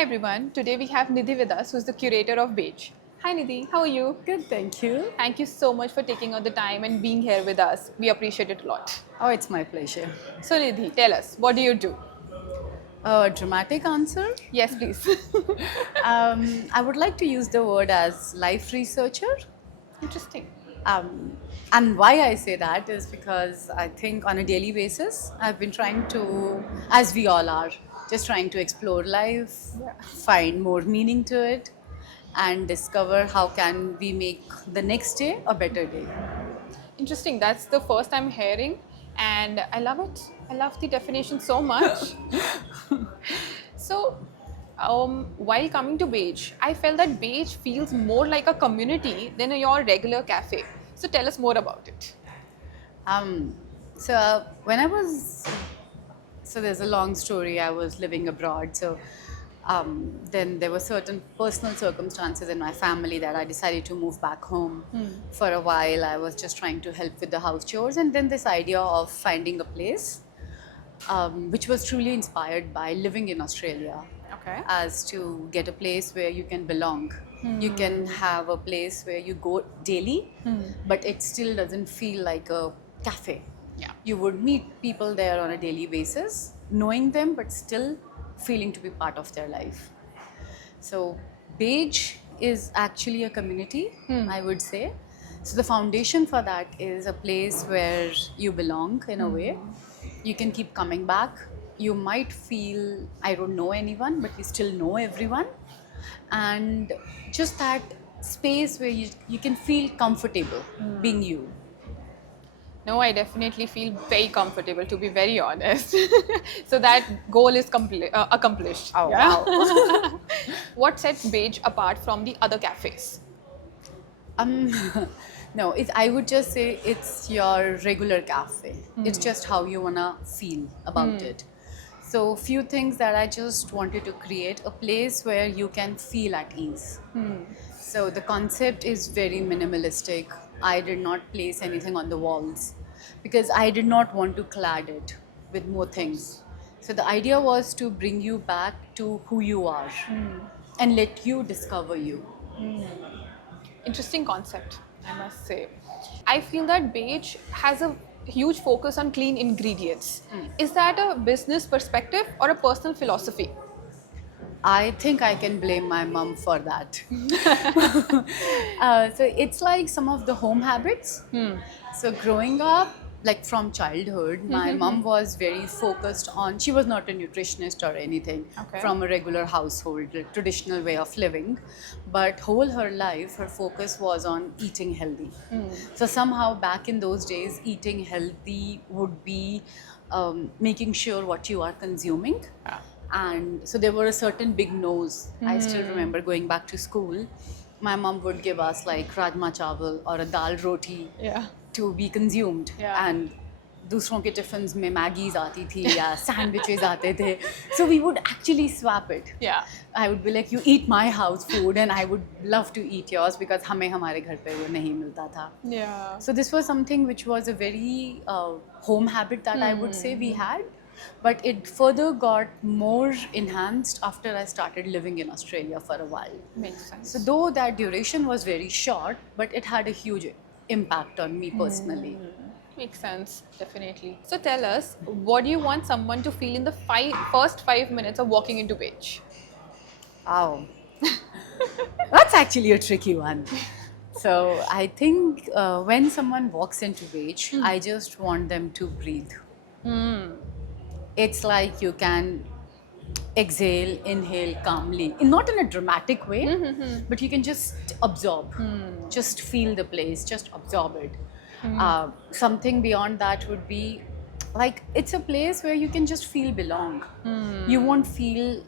Hi everyone, today we have Nidhi with us, who's the curator of Beige. Hi Nidhi, how are you? Good, thank you. Thank you so much for taking out the time and being here with us. We appreciate it a lot. Oh, it's my pleasure. So Nidhi, tell us, what do you do? A dramatic answer. Yes, please. I would like to use the word as life researcher. Interesting. Um, and why I say that is because I think on a daily basis, I've been trying to, as we all are, just trying to explore life, Yeah. find more meaning to it, and discover how can we make the next day a better day. Interesting. That's the first I'm hearing, and I love it. I love the definition so much. So, while coming to Beige, I felt that Beige feels more like a community than your regular cafe. So, tell us more about it. Um, so when I was, so there's a long story. I was living abroad, so then there were certain personal circumstances in my family that I decided to move back home. For a while, I was just trying to help with the house chores, and then this idea of finding a place, which was truly inspired by living in Australia, Okay. as to get a place where you can belong. You can have a place where you go daily, but it still doesn't feel like a cafe. Yeah. You would meet people there on a daily basis, knowing them, but still feeling to be part of their life. So, Beige is actually a community, I would say. So, the foundation for that is a place where you belong in a way. You can keep coming back. You might feel, I don't know anyone, but you still know everyone. And just that space where you can feel comfortable being you. No, I definitely feel very comfortable, to be very honest. So that goal is accomplished. Oh, Yeah. wow. What sets Beige apart from the other cafes? Um, no, I would just say it's your regular cafe. It's just how you wanna feel about it. So, few things that I just wanted to create a place where you can feel at ease. So the concept is very minimalistic. I did not place anything on the walls because I did not want to clad it with more things. So the idea was to bring you back to who you are and let you discover you. Interesting concept, I must say. I feel that Beige has a huge focus on clean ingredients. Is that a business perspective or a personal philosophy? I think I can blame my mom for that. So it's like some of the home habits. So growing up, like from childhood, my mom was very focused on. She was not a nutritionist or anything Okay. from a regular household, like traditional way of living, but whole her life, her focus was on eating healthy. So somehow back in those days, eating healthy would be making sure what you are consuming. And so there were a certain big no's. I still remember going back to school. My mom would give us like rajma chawal or a dal roti Yeah. to be consumed. Yeah. And दूसरों के tiffins में Maggie's आती थी या sandwiches आते थे. So we would actually swap it. Yeah. I would be like, you eat my house food and I would love to eat yours because हमें हमारे घर पे वो नहीं मिलता था. Yeah. So this was something which was a very home habit that I would say we had, but it further got more enhanced after I started living in Australia for a while. Makes sense. So though that duration was very short, but it had a huge impact on me personally. Makes sense, definitely. So tell us, what do you want someone to feel in the first 5 minutes of walking into Beige? Wow. That's actually a tricky one. So I think when someone walks into Beige, I just want them to breathe. It's like you can exhale, inhale calmly, not in a dramatic way, but you can just absorb, just feel the place, just absorb it. Something beyond that would be like it's a place where you can just feel belong. You won't feel,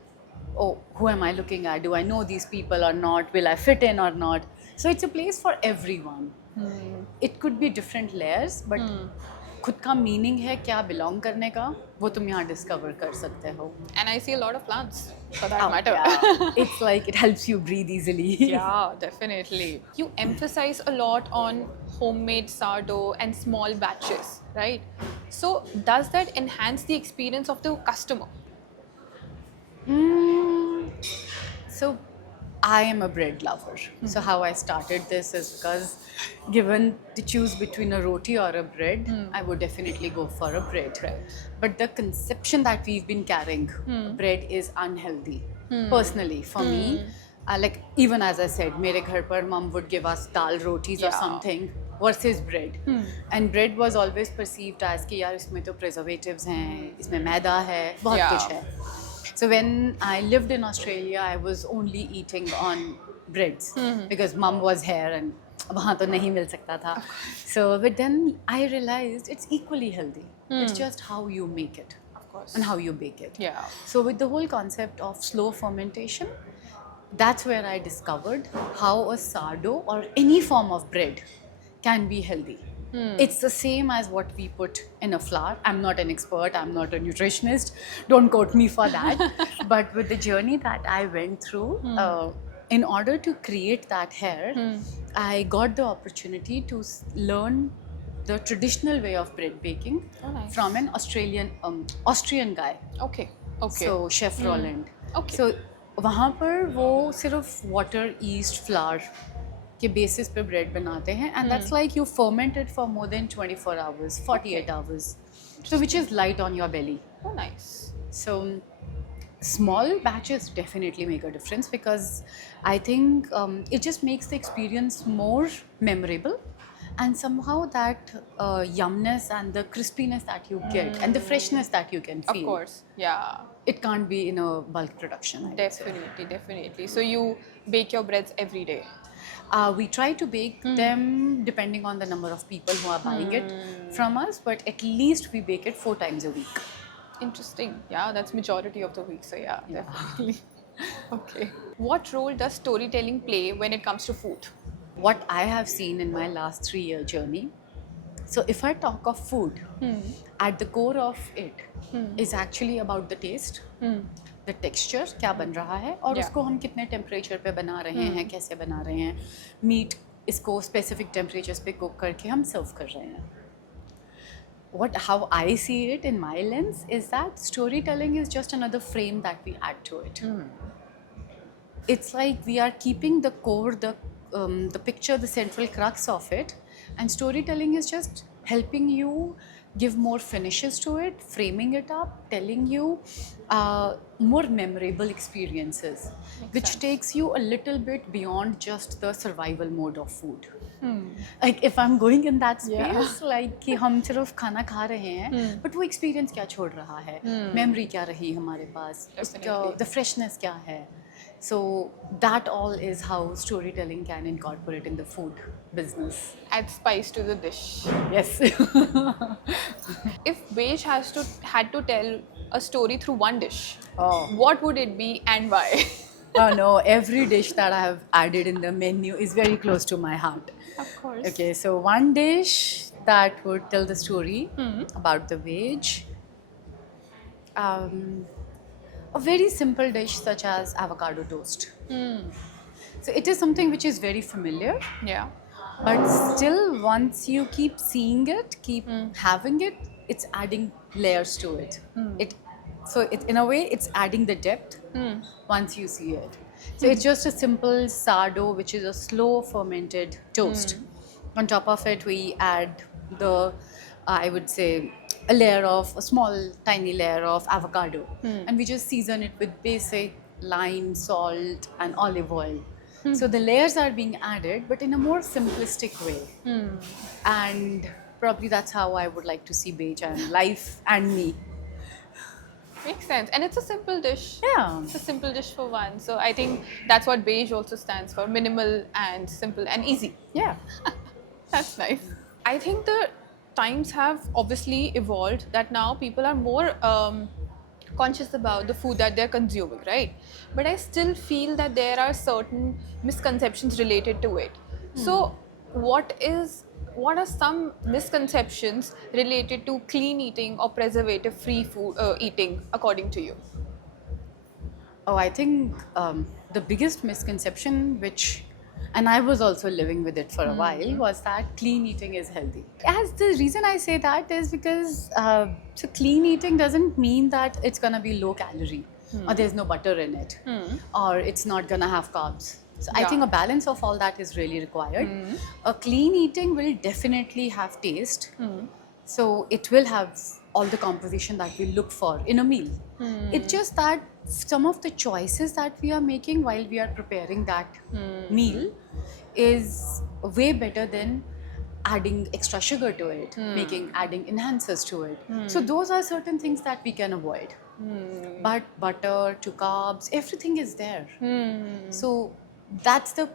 oh, who am I looking at? Do I know these people or not? Will I fit in or not? So it's a place for everyone. It could be different layers, but खुद का meaning है क्या belong करने का वो तुम यहाँ discover कर सकते हो. And I see a lot of plants for that Oh, matter. yeah. It's like it helps you breathe easily. Yeah, definitely. You emphasize a lot on homemade sourdough and small batches, right? So, does that enhance the experience of the customer? Mm, So I am a bread lover. So how I started this is because given to choose between a roti or a bread, I would definitely go for a bread. But the conception that we've been carrying, bread is unhealthy. Personally, for me, like even as I said, mere ghar par mom would give us dal rotis or Yeah. something versus bread. And bread was always perceived as कि यार इसमें तो preservatives हैं, इसमें मैदा है, बहुत Yeah. कुछ है. So when I lived in Australia, I was only eating on breads because mum was here and वहाँ तो नहीं मिल सकता था. So but then I realized it's equally healthy. It's just how you make it Of course. and how you bake it. Yeah. So with the whole concept of slow fermentation, that's where I discovered how a sourdough or any form of bread can be healthy. It's the same as what we put in a flour. I'm not an expert, I'm not a nutritionist, don't quote me for that. But with the journey that I went through, in order to create that hair, I got the opportunity to learn the traditional way of bread baking nice. from an Austrian guy. Okay. Okay. So Chef Roland. Okay. So वहाँ पर वो सिर्फ water, yeast, flour के basis पे bread बनाते हैं and that's like you ferment it for more than 24 hours, 48 hours. So which is light on your belly. Oh, nice. So small batches definitely make a difference because I think it just makes the experience more memorable and somehow that yumness and the crispiness that you get and the freshness that you can feel. Of course. Yeah. It can't be in a bulk production. I would say. Definitely. Definitely. So you bake your breads every day. We try to bake them depending on the number of people who are buying it from us, but at least we bake it 4 times a week. Interesting. Yeah, that's majority of the week. So yeah, definitely. Okay. What role does storytelling play when it comes to food? What I have seen in my last 3-year journey, so if I talk of food, at the core of it is actually about the taste, the texture, क्या बन रहा है और Yeah. उसको हम कितने temperature पे बना रहे हैं, कैसे बना रहे हैं, मीट इसको स्पेसिफिक टेम्परेचर्स पे कुक करके हम सर्व कर रहे हैं. How I see it in my lens is that storytelling is just another frame that we add to it. It's like we are keeping the core, the picture, the central crux of it, and storytelling is just helping you give more finishes to it, framing it up, telling you more memorable experiences, which sense. takes you a little bit beyond just the survival mode of food. Like if I'm going in that space, like कि हम सिर्फ खाना खा रहे हैं, but वो experience क्या छोड़ रहा है, memory क्या रही हमारे पास, Definitely. the freshness क्या है. So that all is how storytelling can incorporate in the food business. Add spice to the dish. Yes. If Beige had to tell a story through one dish, Oh. what would it be and why? Oh no, every dish that I have added in the menu is very close to my heart. Of course. Okay, so one dish that would tell the story about the veg. A very simple dish such as avocado toast. So it is something which is very familiar, Yeah. but still once you keep seeing it, keep having it, it's adding layers to it. In a way, it's adding the depth once you see it. So it's just a simple sourdough, which is a slow fermented toast. On top of it, we add I would say, a small tiny layer of avocado, and we just season it with basic lime, salt, and olive oil. So the layers are being added, but in a more simplistic way. And probably that's how I would like to see Beige and life and me. Makes sense. And it's a simple dish. Yeah. It's a simple dish for one. So I think that's what Beige also stands for: minimal and simple and easy. Yeah. That's nice. I think the times have obviously evolved that now people are more conscious about the food that they're consuming, right? But I still feel that there are certain misconceptions related to it. So what are some misconceptions related to clean eating or preservative free food eating according to you? Oh, I think the biggest misconception, and I was also living with it for a while, was that clean eating is healthy. As the reason I say that is because so clean eating doesn't mean that it's gonna be low calorie. or there's no butter in it, or it's not gonna have carbs. So I Yeah. think a balance of all that is really required. A clean eating will definitely have taste. So it will have all the composition that we look for in a meal. It's just that some of the choices that we are making while we are preparing that meal is way better than adding extra sugar to it, adding enhancers to it. So those are certain things that we can avoid. But butter to carbs, everything is there. So that's the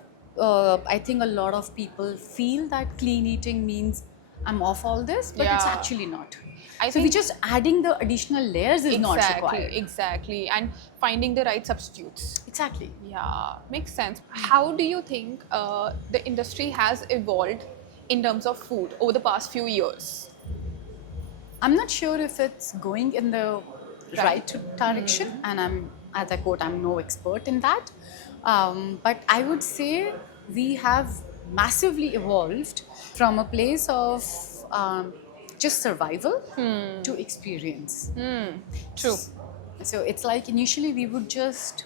I think a lot of people feel that clean eating means I'm off all this, but it's Yeah. actually not. I So we think- just adding the additional layers is not required. Exactly. And finding the right substitutes. Exactly. Yeah, makes sense. How do you think the industry has evolved in terms of food over the past few years? I'm not sure if it's going in the right direction, and as I quote, I'm no expert in that. But I would say we have massively evolved from a place of just survival to experience. True. So it's like initially we would just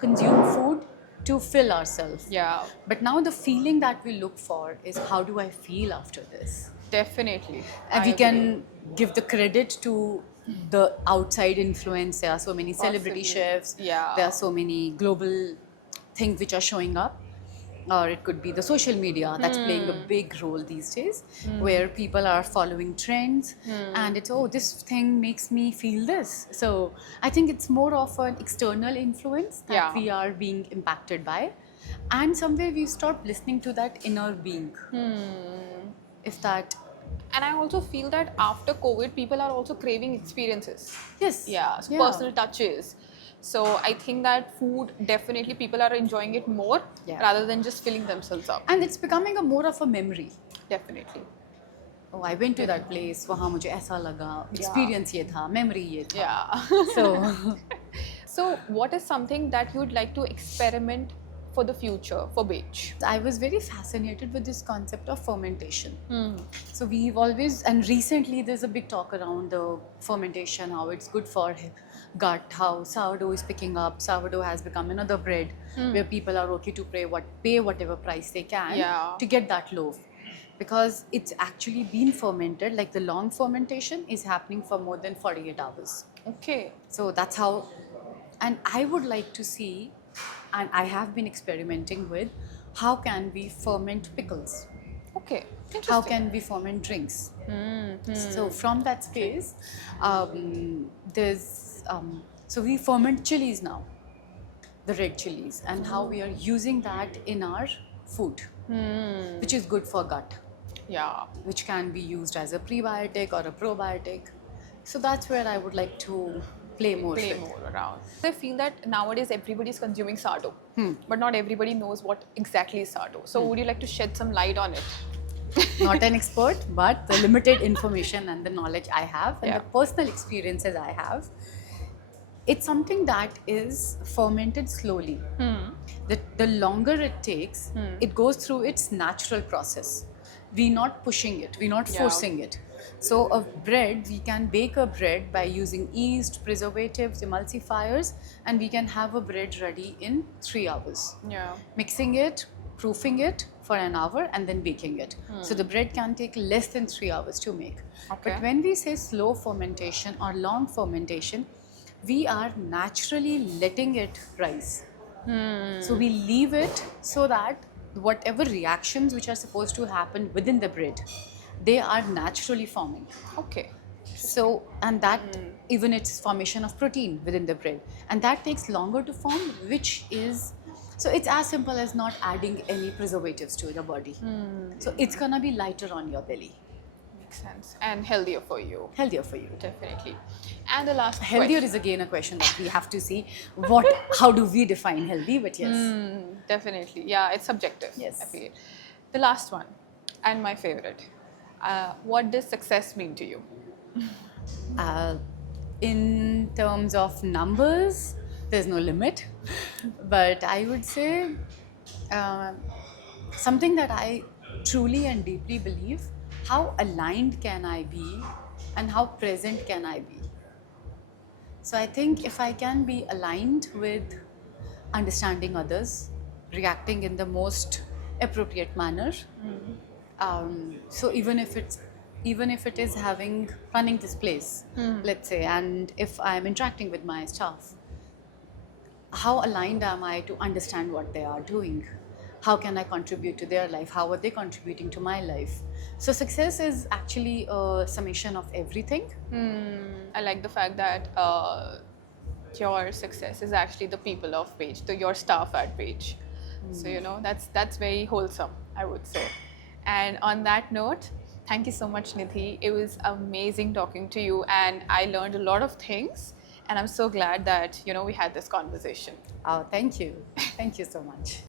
consume food to fill ourselves. Yeah, But now the feeling that we look for is how do I feel after this? definitely. And I we agree. can give the credit to the outside influence. There are so many celebrity Possibly. chefs. Yeah. There are so many global things which are showing up. Or it could be the social media that's playing a big role these days, where people are following trends and it's, oh, this thing makes me feel this. So I think it's more of an external influence that Yeah. we are being impacted by. And somewhere we've stopped listening to that inner being. If that, And I also feel that after COVID, people are also craving experiences. yes. Yeah, so personal touches. So I think that food, definitely people are enjoying it more Yeah. rather than just filling themselves up. And it's becoming a more of a memory. Definitely. Oh, I went to that place, वहाँ मुझे ऐसा लगा, experience ये था, memory ये था. Yeah. So So what is something that you would like to experiment for the future for Beige? I was very fascinated with this concept of fermentation. So we've always, and recently there's a big talk around the fermentation, how it's good for gut, how sourdough is picking up. Sourdough has become another bread where people are okay to pay whatever price they can Yeah. to get that loaf. Because it's actually been fermented, like the long fermentation is happening for more than 48 hours. Okay. So that's how, and I would like to see, and I have been experimenting with, how can we ferment pickles? Okay. Interesting. How can we ferment drinks? So from that space, so we ferment chilies now, the red chilies, and how we are using that in our food, which is good for gut, Yeah. which can be used as a prebiotic or a probiotic. So that's where I would like to play more Play with. more around. I feel that nowadays everybody is consuming sourdough, but not everybody knows what exactly is sourdough. So would you like to shed some light on it? Not an expert, but the limited information and the knowledge I have and Yeah. the personal experiences I have, it's something that is fermented slowly. The longer it takes, it goes through its natural process. We're not pushing it, we're not Yeah. forcing it. So a bread, we can bake a bread by using yeast, preservatives, emulsifiers, and we can have a bread ready in 3 hours. Yeah. Mixing it, proofing it for an hour, and then baking it. So the bread can take less than 3 hours to make. Okay. But when we say slow fermentation or long fermentation, we are naturally letting it rise. So we leave it so that whatever reactions which are supposed to happen within the bread, they are naturally forming. Okay. So, and that even it's formation of protein within the bread, and that takes longer to form, which is, so it's as simple as not adding any preservatives to the body. So it's gonna be lighter on your belly, Makes sense. And healthier for you. healthier for you. Definitely. And the last Healthier question. is again a question that we have to see how do we define healthy, but yes. Definitely. Yeah, it's subjective. Yes. I feel. The last one, and my favorite. What does success mean to you? In terms of numbers, there's no limit, but I would say something that I truly and deeply believe, how aligned can I be and how present can I be? So I think if I can be aligned with understanding others, reacting in the most appropriate manner. So even if it is having running this place, let's say, and if I'm interacting with my staff, how aligned am I to understand what they are doing? How can I contribute to their life? How are they contributing to my life? So success is actually a summation of everything. I like the fact that your success is actually the people of Page, your staff at Page. So that's very wholesome, I would say. And on that note, thank you so much, Nidhi. It was amazing talking to you, and I learned a lot of things. And I'm so glad that we had this conversation. Oh, thank you. Thank you so much.